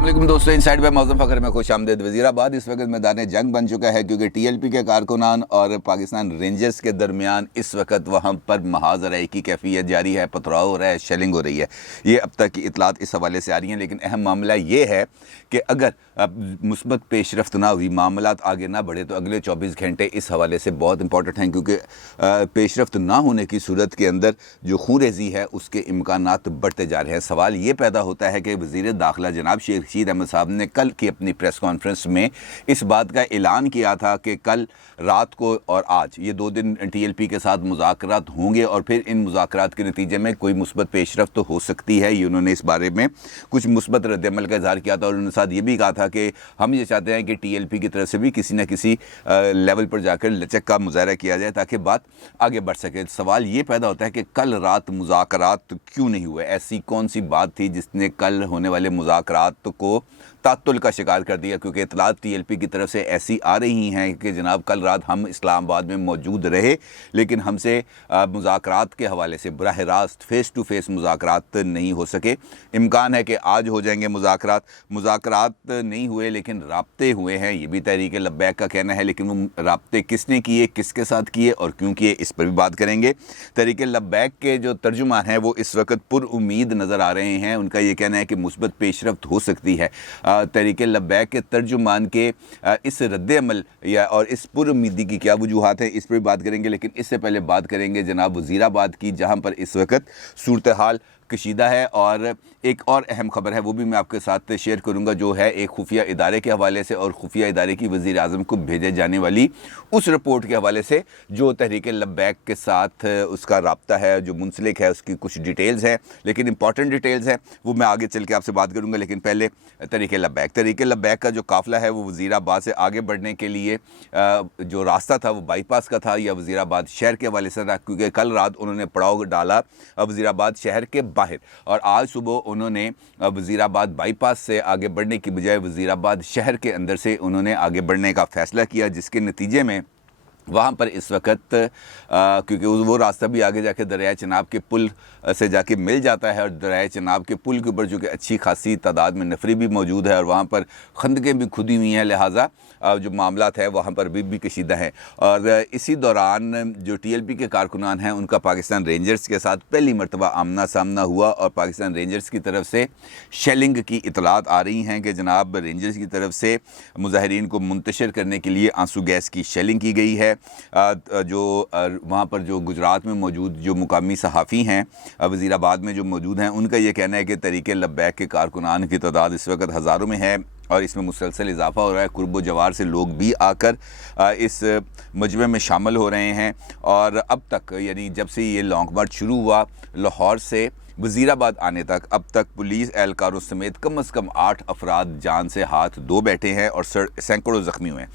अस्सलाम वालेकुम दोस्तों, इनसाइड बाय मौज़म फ़खर में खुश आमदीद। वज़ीराबाद इस वक्त मैदान जंग बन चुका है क्योंकि TLP के कारकुनान और पाकिस्तान रेंजर्स के दरमियान इस वक्त वहाँ पर महाज रही की कैफियत जारी है, पथराव हो रहा है, शेलिंग हो रही है। ये अब तक की इतलात इस हवाले से आ रही हैं, लेकिन अहम मामला ये है कि अगर मुस्बत पेशरफ्त ना हुई, मामलात आगे ना बढ़े तो अगले 24 घंटे इस हवाले से बहुत इंपॉर्टेंट हैं, क्योंकि पेशरफ्त ना होने की सूरत के अंदर जो खून रेज़ी है उसके इम्कानात बढ़ते जा रहे हैं। सवाल ये पैदा होता है कि वज़ीर दाखिला जनाब शेख रशीद अहमद साहब ने कल की अपनी प्रेस कॉन्फ्रेंस में इस बात का ऐलान किया था कि कल रात को और आज ये 2 दिन TLP के साथ मुज़ाकरात होंगे और फिर इन मुज़ाकरात के नतीजे में कोई मुस्बत पेशरफ्त तो हो सकती है। ये उन्होंने इस बारे में कुछ मुस्बत रद्दअमल का इज़हार किया था और उन्होंने साथ ये भी कहा था कि हम ये चाहते हैं कि TLP की तरफ से भी किसी न किसी लेवल पर जाकर लचक का मुजाहरा किया जाए ताकि बात आगे बढ़ सके। सवाल ये पैदा होता है कि कल रात मुज़ाकरात क्यों नहीं हुए? ऐसी कौन सी बात थी जिसने कल होने वाले मुज़ाकरात को तात्तुल का शिकार कर दिया? क्योंकि इतलात TLP की तरफ से ऐसी आ रही हैं कि जनाब कल रात हम इस्लामाबाद में मौजूद रहे, लेकिन हमसे मुज़ाकरात के हवाले से बराह रास्त फ़ेस टू फ़ेस मुज़ाकरात नहीं हो सके। इम्कान है कि आज हो जाएंगे मुज़ाकरात नहीं हुए लेकिन राब्ते हुए हैं, ये भी तहरीक लब्बैक का कहना है। लेकिन वो राब्ते किसने किए, किसके साथ किए और क्यों किए, इस पर भी बात करेंगे। तहरीक लब्बैक के जो तर्जुमान हैं वो इस वक्त पुरउम्मीद नज़र आ रहे हैं। उनका ये कहना है कि मुस्बत पेशरफ्त हो सकती है। तहरीक लब्बैक के तर्जुमान के इस रद्द-ए-अमल या और इस पुरउम्मीदी की क्या वजूहात हैं, इस पर भी बात करेंगे। लेकिन इससे पहले बात करेंगे जनाब वज़ीराबाद की, जहाँ पर इस वक्त सूरत हाल कशीदा है। और एक और अहम खबर है वो भी मैं आपके साथ शेयर करूंगा, जो है एक खुफिया इदारे के हवाले से और खुफिया इदारे की वज़ीर आज़म को भेजे जाने वाली उस रिपोर्ट के हवाले से जो तहरीक लब्बैक के साथ उसका राब्ता है, जो मुंसलिक है, उसकी कुछ डिटेल्स हैं, लेकिन इंपॉर्टेंट डिटेल्स हैं, वो मैं आगे चल के आपसे बात करूँगा। लेकिन पहले तहरीक लब्बैक का जो काफ़िला है वो वज़ीराबाद से आगे बढ़ने के लिए जो रास्ता था वो बाईपास का था या वज़ीराबाद शहर के हवाले से था, क्योंकि कल रात उन्होंने पड़ाव डाला वज़ीराबाद शहर के बाहर और आज सुबह उन्होंने वज़ीराबाद बाईपास से आगे बढ़ने की बजाय वज़ीराबाद शहर के अंदर से उन्होंने आगे बढ़ने का फ़ैसला किया, जिसके नतीजे में वहाँ पर इस वक्त क्योंकि वो रास्ता भी आगे जाके दरिया चनाब के पुल से जाके मिल जाता है और दरिया चनाब के पुल के ऊपर जो कि अच्छी खासी तादाद में नफरी भी मौजूद है और वहाँ पर खंदकें भी खुदी हुई हैं, लिहाजा जो मामलात है वहाँ पर भी कशीदा है। और इसी दौरान जो TLP के कारकुनान हैं उनका पाकिस्तान रेंजर्स के साथ पहली मरतबा आमना सामना हुआ और पाकिस्तान रेंजर्स की तरफ से शेलिंग की इतलात आ रही हैं कि जनाब रेंजर्स की तरफ से मुजाहिरीन को मुंतशिर करने के लिए आंसू गैस की शेलिंग की गई है। जो वहाँ पर जो गुजरात में मौजूद जो मुकामी सहाफ़ी हैं वज़ीराबाद में जो मौजूद हैं, उनका ये कहना है कि तहरीक लब्बैक के कारकुनान की तादाद इस वक्त हज़ारों में है और इसमें मुसलसल इजाफ़ा हो रहा है। कुर्ब जवार से लोग भी आकर इस मजमे में शामिल हो रहे हैं और अब तक यानी जब से ये लॉन्ग मार्च शुरू हुआ लाहौर से वज़ीराबाद आने तक, अब तक पुलिस एहलकारों समेत कम से कम 8 अफराद जान से हाथ धो बैठे हैं और सैकड़ों ज़ख्मी हुए हैं।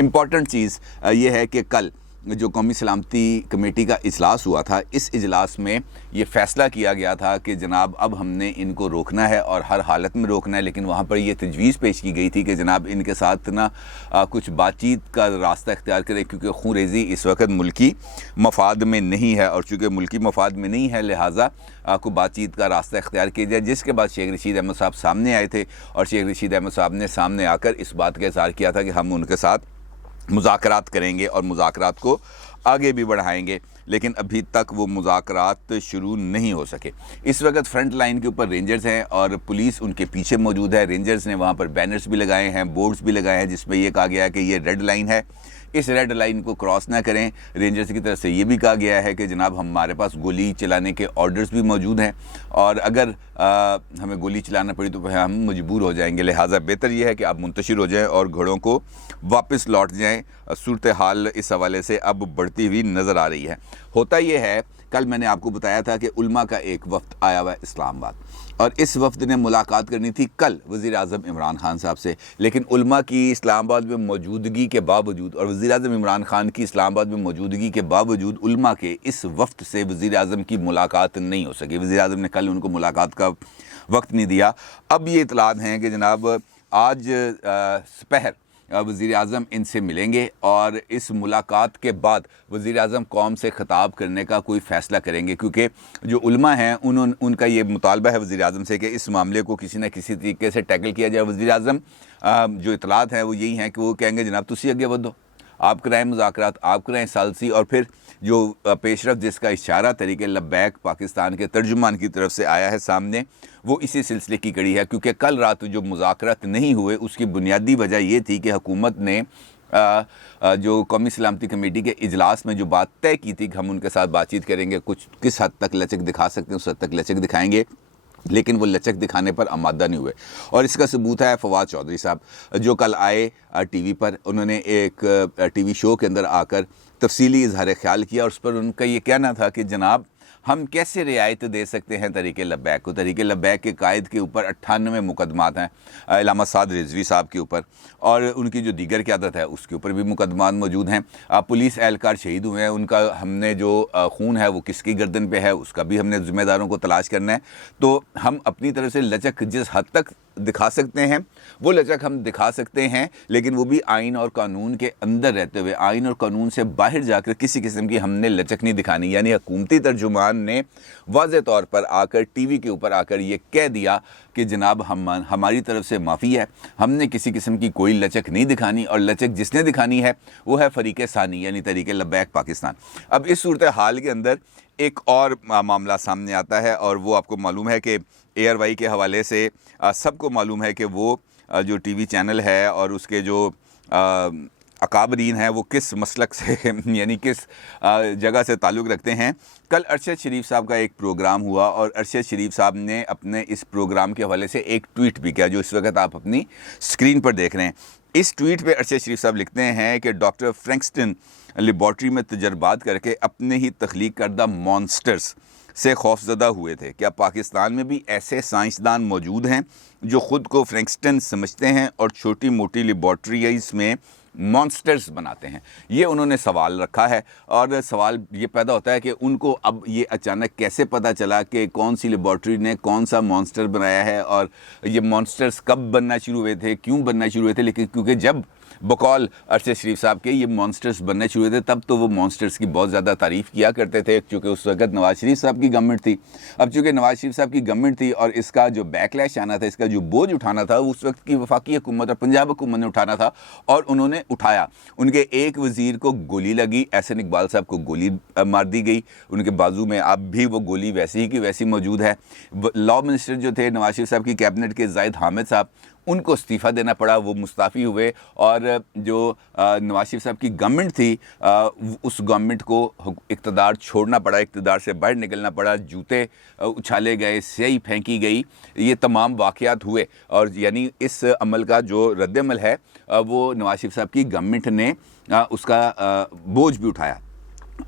इम्पॉर्टेंट चीज़ ये है कि कल जो कौमी सलामती कमेटी का इजलास हुआ था, इस इजलास में ये फ़ैसला किया गया था कि जनाब अब हमने इनको रोकना है और हर हालत में रोकना है। लेकिन वहाँ पर ये तजवीज़ पेश की गई थी कि जनाब इनके साथ ना कुछ बातचीत का रास्ता इख्तियार करें, क्योंकि खून रेज़ी इस वक्त मुल्की मफाद में नहीं है और चूँकि मुल्की मफाद में नहीं है लिहाजा को बातचीत का रास्ता इख्तियार किया जाए। जिसके बाद शेख रशीद अहमद साहब सामने आए थे और शेख रशीद अहमद साहब ने सामने आकर इस बात का इज़हार किया था कि हम उनके साथ मुज़ाकरात करेंगे और मुज़ाकरात को आगे भी बढ़ाएंगे, लेकिन अभी तक वो मुज़ाकरात शुरू नहीं हो सके। इस वक्त फ्रंट लाइन के ऊपर रेंजर्स हैं और पुलिस उनके पीछे मौजूद है। रेंजर्स ने वहाँ पर बैनर्स भी लगाए हैं, बोर्ड्स भी लगाए हैं, जिसमें ये कहा गया है कि ये रेड लाइन है, इस रेड लाइन को क्रॉस ना करें। रेंजर्स की तरफ से ये भी कहा गया है कि जनाब हमारे पास गोली चलाने के ऑर्डर्स भी मौजूद हैं और अगर हमें गोली चलाना पड़ी तो हम मजबूर हो जाएंगे, लिहाजा बेहतर ये है कि आप मुंतशिर हो जाएं और घोड़ों को वापस लौट जाएं। सूरत हाल इस हवाले से अब बढ़ती हुई नज़र आ रही है। होता ये है, कल मैंने आपको बताया था कि उल्मा का एक वफ़द आया हुआ है इस्लामाबाद और इस वफ़द ने मुलाकात करनी थी कल वज़ीर आज़म इमरान खान साहब से, लेकिन उल्मा की इस्लामाबाद में मौजूदगी के बावजूद और वज़ीर आज़म इमरान खान की इस्लामाबाद में मौजूदगी के बावजूद उल्मा के इस वफ़द से वज़ीर आज़म की मुलाकात नहीं हो सकी। वज़ीर आज़म ने कल उनको मुलाकात का वक्त नहीं दिया। अब ये इतलात हैं कि जनाब आज सुपहर वज़ीर आज़म इनसे मिलेंगे और इस मुलाकात के बाद वज़ीर आज़म कौम से ख़िताब करने का कोई फ़ैसला करेंगे, क्योंकि जो उलमा हैं उनका ये मुतालबा है वज़ीर आज़म से कि इस मामले को किसी न किसी तरीके से टैकल किया जाए। वज़ीर आज़म जो इतलात हैं वो यही हैं कि वो कहेंगे जनाब तुसी अगे वधो, आप कराएं मुज़ाकरात, आप कराएं सालसी, और फिर जो पेशरफ जिसका इशारा तरीके लब्बैक पाकिस्तान के तर्जुमान की तरफ से आया है सामने, वो इसी सिलसिले की कड़ी है। क्योंकि कल रात जो मुज़ाकरात नहीं हुए उसकी बुनियादी वजह ये थी कि हुकूमत ने जो कौमी सलामती कमेटी के इजलास में जो बात तय की थी कि हम उनके साथ बातचीत करेंगे, कुछ किस हद तक लचक दिखा सकते हैं उस हद तक लचक दिखाएंगे, लेकिन वो लचक दिखाने पर आमादा नहीं हुए। और इसका सबूत है फवाद चौधरी साहब जो कल आए टीवी पर, उन्होंने एक टीवी शो के अंदर आकर तफसीली इजहार ख्याल किया और उस पर उनका ये कहना था कि जनाब हम कैसे रियायत दे सकते हैं तरीके लब्बैक को। तरीके लब्बैक के कायद के ऊपर 98 मुकदमात हैं, अल्लामा साद रिजवी साहब के ऊपर, और उनकी जो दीगर क़यादत है उसके ऊपर भी मुकदमात मौजूद हैं। पुलिस एहलकार शहीद हुए हैं, उनका हमने जो खून है वो किसकी गर्दन पे है उसका भी हमने ज़िम्मेदारों को तलाश करना है। तो हम अपनी तरफ से लचक जिस हद तक दिखा सकते हैं वो लचक हम दिखा सकते हैं, लेकिन वो भी आइन और कानून के अंदर रहते हुए, आइन और कानून से बाहर जाकर किसी किस्म की हमने लचक नहीं दिखानी। यानी हुकूमती तर्जुमान ने वाज़े तौर पर आकर टीवी के ऊपर आकर ये कह दिया कि जनाब हमारी तरफ से माफ़ी है, हमने किसी किस्म की कोई लचक नहीं दिखानी, और लचक जिसने दिखानी है वो है फ़रीक़े सानी यानी तरीके लब्बैक पाकिस्तान। अब इस सूरत हाल के अंदर एक और मामला सामने आता है, और वो आपको मालूम है कि एयरवाई के हवाले से सबको मालूम है कि वो जो टीवी चैनल है और उसके जो अकाबरीन हैं वो किस मसलक से यानी किस जगह से ताल्लुक़ रखते हैं। कल अरशद शरीफ साहब का एक प्रोग्राम हुआ और अरशद शरीफ साहब ने अपने इस प्रोग्राम के हवाले से एक ट्वीट भी किया जो इस वक्त आप अपनी स्क्रीन पर देख रहे हैं। इस ट्वीट पे अरशद शरीफ साहब लिखते हैं कि डॉक्टर फ्रैंकस्टन लेबॉर्ट्री में तजर्बात करके अपने ही तख्लीक करदा मॉन्स्टर्स से खौफजदा हुए थे। क्या पाकिस्तान में भी ऐसे साइंसदान मौजूद हैं जो ख़ुद को फ्रैंकस्टन समझते हैं और छोटी मोटी लेबॉर्ट्रीज में मॉन्स्टर्स बनाते हैं? ये उन्होंने सवाल रखा है, और सवाल ये पैदा होता है कि उनको अब ये अचानक कैसे पता चला कि कौन सी लेबॉर्ट्री ने कौन सा मॉन्स्टर बनाया है, और ये मॉन्स्टर्स कब बनना शुरू हुए थे, क्यों बनना शुरू हुए थे। लेकिन क्योंकि जब बकौल अरशद शरीफ साहब के ये मॉन्स्टर्स बनने शुरू हुए थे तब तो वो मॉन्स्टर्स की बहुत ज़्यादा तारीफ़ किया करते थे, क्योंकि उस वक्त नवाज़ शरीफ साहब की गवर्नमेंट थी। अब चूँकि नवाज़ शरीफ साहब की गवर्नमेंट थी और इसका जो बैकलैश आना था, इसका जो बोझ उठाना था उस वक्त की वफाकी हुकूमत और पंजाब हुकूमत ने उठाना था, और उन्होंने उठाया। उनके एक वज़ीर को गोली लगी, एहसन इकबाल साहब को गोली मार दी गई उनके बाजू में, अब भी वो गोली वैसी ही की वैसी मौजूद है। लॉ मिनिस्टर जो थे नवाज़ शरीफ साहब की कैबिनेट के ज़ाहिद हामिद साहब, उनको इस्तीफ़ा देना पड़ा, वो मुस्ताफ़ी हुए, और जो नवाज़ शरीफ साहब की गवर्नमेंट थी उस गवर्नमेंट को इक़्तिदार छोड़ना पड़ा, इक़्तिदार से बाहर निकलना पड़ा, जूते उछाले गए, स्याही फेंकी गई, ये तमाम वाक़यात हुए। और यानी इस अमल का जो रद्द-ए-अमल है वो नवाज़ शरीफ साहब की गवर्नमेंट ने उसका बोझ भी उठाया।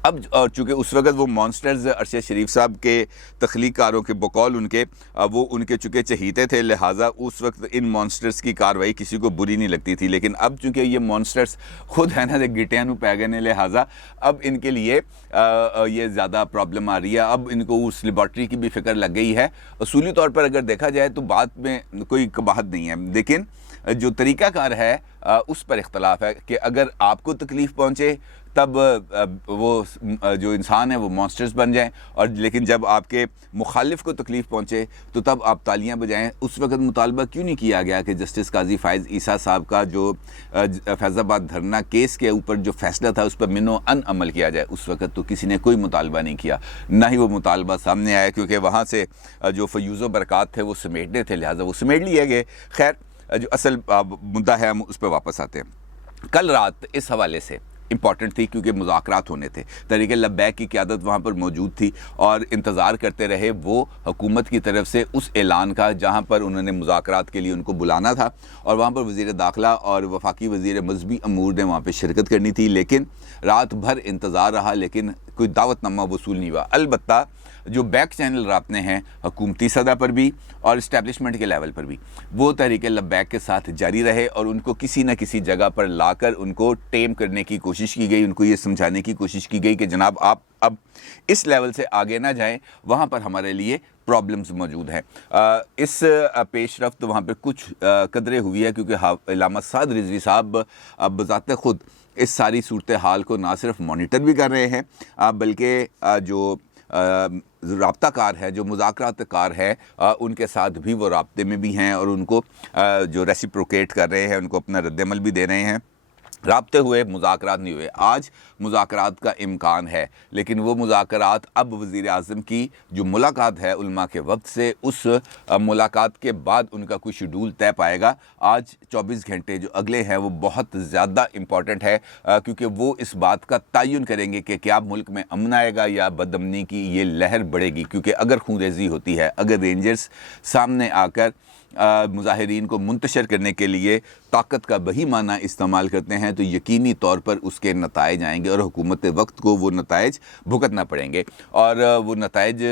अब चूँकि उस वक्त वो मॉन्स्टर्स अरशद शरीफ साहब के तख्लीकारों के बकौल वो उनके चूँकि चहीते थे, लिहाजा उस वक्त इन मॉन्स्टर्स की कार्रवाई किसी को बुरी नहीं लगती थी। लेकिन अब चूँकि ये मॉन्स्टर्स खुद है ना गिटियां नू पै गए ने, लिहाजा अब इनके लिए ये ज़्यादा प्रॉब्लम आ रही है। अब इनको उस लेबॉर्ट्री की भी फ़िक्र लग गई है। असूली तौर पर अगर देखा जाए तो बात में कोई कबाहत नहीं है, लेकिन जो तरीक़ाकार है उस पर इख्तलाफ है कि अगर आपको तकलीफ़ पहुँचे तब वो जो इंसान है वो मॉन्स्टर्स बन जाएं, और लेकिन जब आपके मुखालिफ को तकलीफ़ पहुँचे तो तब आप तालियां बजाएं। उस वक्त मुतालबा क्यों नहीं किया गया कि जस्टिस काजी फ़ाइज़ ईसा साहब का जो फैज़ाबाद धरना केस के ऊपर जो फ़ैसला था उस पर मिनो अन अमल किया जाए? उस वक्त तो किसी ने कोई मुतालबा नहीं किया, ना ही वो मुतालबा सामने आया, क्योंकि वहाँ से जो फ़यूज़ बरक़ात थे वो समेटने थे, लिहाजा वो समेट लिए गए। खैर, जो असल मुद्दा है हम उस पर वापस आते हैं। कल रात इस हवाले से इम्पॉर्टेंट थी क्योंकि मुज़ाकरात होने थे, तरीक़े लब्बैक की क़यादत वहाँ पर मौजूद थी और इंतज़ार करते रहे वो हुकूमत की तरफ से उस ऐलान का जहाँ पर उन्होंने मुज़ाकरात के लिए उनको बुलाना था, और वहाँ पर वज़ीर दाखिला और वफाकी वज़ीर मज़हबी अमूर ने वहाँ पर शिरकत करनी थी। लेकिन रात भर इंतज़ार रहा, लेकिन कोई दावतनामा वसूल नहीं हुआ। अलबत्ता जो बैक चैनल रابطے ہیں حکومتی سطح پر بھی اور اسٹیبلشمنٹ کے لیول پر بھی، وہ تحریک لبیک کے ساتھ جاری رہے اور ان کو کسی نہ کسی جگہ پر لا کر ان کو ٹیم کرنے کی کوشش کی گئی، ان کو یہ سمجھانے کی کوشش کی گئی کہ جناب آپ اب اس لیول سے آگے نہ جائیں، وہاں پر ہمارے لیے پرابلمز موجود ہیں۔ اس پیش رفت وہاں پہ کچھ قدرے ہوئی ہے کیونکہ علامہ سعد رضوی صاحب بذات خود اس ساری صورتحال کو نہ صرف مانیٹر بھی کر رہے ہیں بلکہ جو رابطہ کار ہے، جو مذاکرات کار ہے، ان کے ساتھ بھی وہ رابطے میں بھی ہیں اور ان کو جو ریسیپروکیٹ کر رہے ہیں، ان کو اپنا رد عمل بھی دے رہے ہیں۔ رابطے ہوئے، مذاکرات نہیں ہوئے۔ آج مذاکرات کا امکان ہے، لیکن وہ مذاکرات اب وزیر اعظم کی جو ملاقات ہے علماء کے وقت سے، اس ملاقات کے بعد ان کا کوئی شیڈول طے پائے گا۔ آج 24 گھنٹے جو اگلے ہیں وہ بہت زیادہ امپورٹنٹ ہے کیونکہ وہ اس بات کا تعین کریں گے کہ کیا ملک میں امن آئے گا یا بدامنی کی یہ لہر بڑھے گی، کیونکہ اگر خونریزی ہوتی ہے، اگر رینجرز سامنے آ کر مظاہرین کو منتشر کرنے کے لیے طاقت کا وہی معنی استعمال کرتے ہیں تو یقینی طور پر اس کے نتائج آئیں گے اور حکومت وقت کو وہ نتائج بھگتنا پڑیں گے، اور وہ نتائج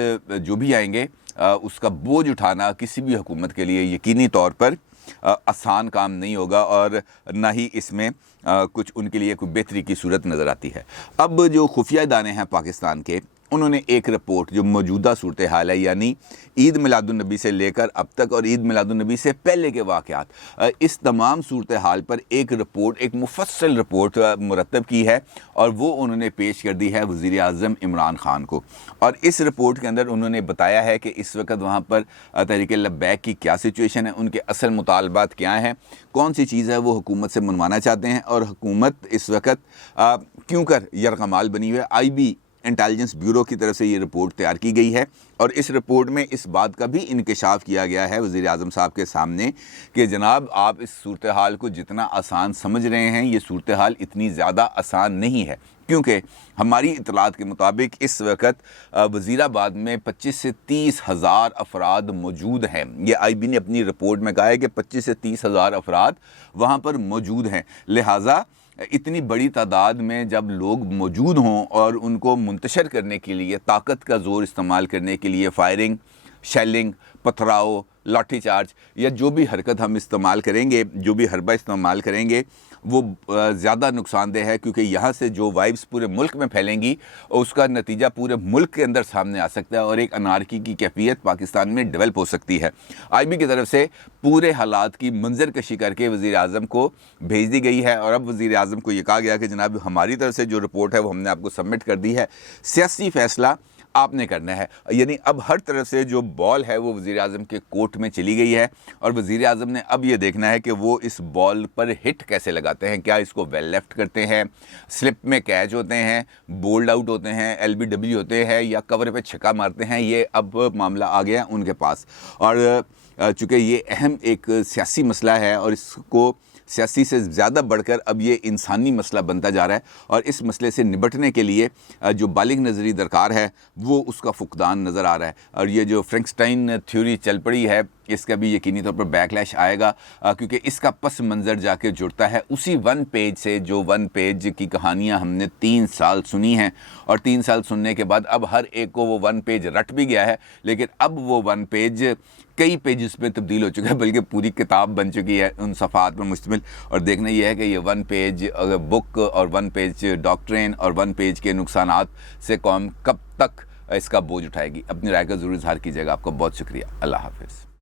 جو بھی آئیں گے اس کا بوجھ اٹھانا کسی بھی حکومت کے لیے یقینی طور پر آسان کام نہیں ہوگا، اور نہ ہی اس میں کچھ ان کے لیے کوئی بہتری کی صورت نظر آتی ہے۔ اب جو خفیہ ادارے ہیں پاکستان کے، انہوں نے ایک رپورٹ جو موجودہ صورتحال ہے، یعنی عید میلاد النبی سے لے کر اب تک اور عید میلاد النبی سے پہلے کے واقعات، اس تمام صورتحال پر ایک رپورٹ، ایک مفصل رپورٹ مرتب کی ہے اور وہ انہوں نے پیش کر دی ہے وزیر اعظم عمران خان کو۔ اور اس رپورٹ کے اندر انہوں نے بتایا ہے کہ اس وقت وہاں پر تحریک لبیک کی کیا سچویشن ہے، ان کے اصل مطالبات کیا ہیں، کون سی چیز ہے وہ حکومت سے منوانا چاہتے ہیں، اور حکومت اس وقت کیوں کر یرغمال بنی ہوئی ہے۔ آئی بی انٹیلیجنس بیورو کی طرف سے یہ رپورٹ تیار کی گئی ہے، اور اس رپورٹ میں اس بات کا بھی انکشاف کیا گیا ہے وزیر اعظم صاحب کے سامنے کہ جناب آپ اس صورتحال کو جتنا آسان سمجھ رہے ہیں، یہ صورتحال اتنی زیادہ آسان نہیں ہے، کیونکہ ہماری اطلاعات کے مطابق اس وقت وزیر آباد میں 25 سے 30 ہزار افراد موجود ہیں۔ یہ آئی بی نے اپنی رپورٹ میں کہا ہے کہ 25 سے 30 ہزار افراد وہاں پر موجود ہیں، لہٰذا اتنی بڑی تعداد میں جب لوگ موجود ہوں اور ان کو منتشر کرنے کے لیے، طاقت کا زور استعمال کرنے کے لیے، فائرنگ، شیلنگ، پتھراؤ، لاٹھی چارج یا جو بھی حرکت ہم استعمال کریں گے، جو بھی حربہ استعمال کریں گے، وہ زیادہ نقصان دہ ہے، کیونکہ یہاں سے جو وائبس پورے ملک میں پھیلیں گی اس کا نتیجہ پورے ملک کے اندر سامنے آ سکتا ہے اور ایک انارکی کی کیفیت پاکستان میں ڈیولپ ہو سکتی ہے۔ آئی بی کی طرف سے پورے حالات کی منظر کشی کر کے وزیر اعظم کو بھیج دی گئی ہے، اور اب وزیر اعظم کو یہ کہا گیا کہ جناب ہماری طرف سے جو رپورٹ ہے وہ ہم نے آپ کو سبمٹ کر دی ہے، سیاسی فیصلہ آپ نے کرنا ہے۔ یعنی اب ہر طرف سے جو بال ہے وہ وزیر اعظم کے کورٹ میں چلی گئی ہے، اور وزیر اعظم نے اب یہ دیکھنا ہے کہ وہ اس بال پر ہٹ کیسے لگاتے ہیں، کیا اس کو ویل لیفٹ کرتے ہیں، سلپ میں کیچ ہوتے ہیں، بولڈ آؤٹ ہوتے ہیں، ایل بی ڈبلیو ہوتے ہیں، یا کور پہ چھکا مارتے ہیں۔ یہ اب معاملہ آ گیا ان کے پاس، اور چونکہ یہ اہم ایک سیاسی مسئلہ ہے اور اس کو سیاسی سے زیادہ بڑھ کر اب یہ انسانی مسئلہ بنتا جا رہا ہے، اور اس مسئلے سے نبٹنے کے لیے جو بالغ نظری درکار ہے وہ اس کا فقدان نظر آ رہا ہے، اور یہ جو فرینکسٹائن تھیوری چل پڑی ہے اس کا بھی یقینی طور پر بیک لیش آئے گا، کیونکہ اس کا پس منظر جا کے جڑتا ہے اسی ون پیج سے، جو ون پیج کی کہانیاں ہم نے 3 سال سنی ہیں، اور 3 سال سننے کے بعد اب ہر ایک کو وہ ون پیج رٹ بھی گیا ہے، لیکن اب وہ ون پیج کئی پیجز پہ تبدیل ہو چکا ہے، بلکہ پوری کتاب بن چکی ہے ان صفحات پر مشتمل، اور دیکھنا یہ ہے کہ یہ ون پیج بک اور ون پیج ڈاکٹرین اور ون پیج کے نقصانات سے قوم کب تک اس کا بوجھ اٹھائے گی۔ اپنی رائے کا ضرور اظہار کیجیے گا۔ آپ کا بہت شکریہ۔ اللہ حافظ۔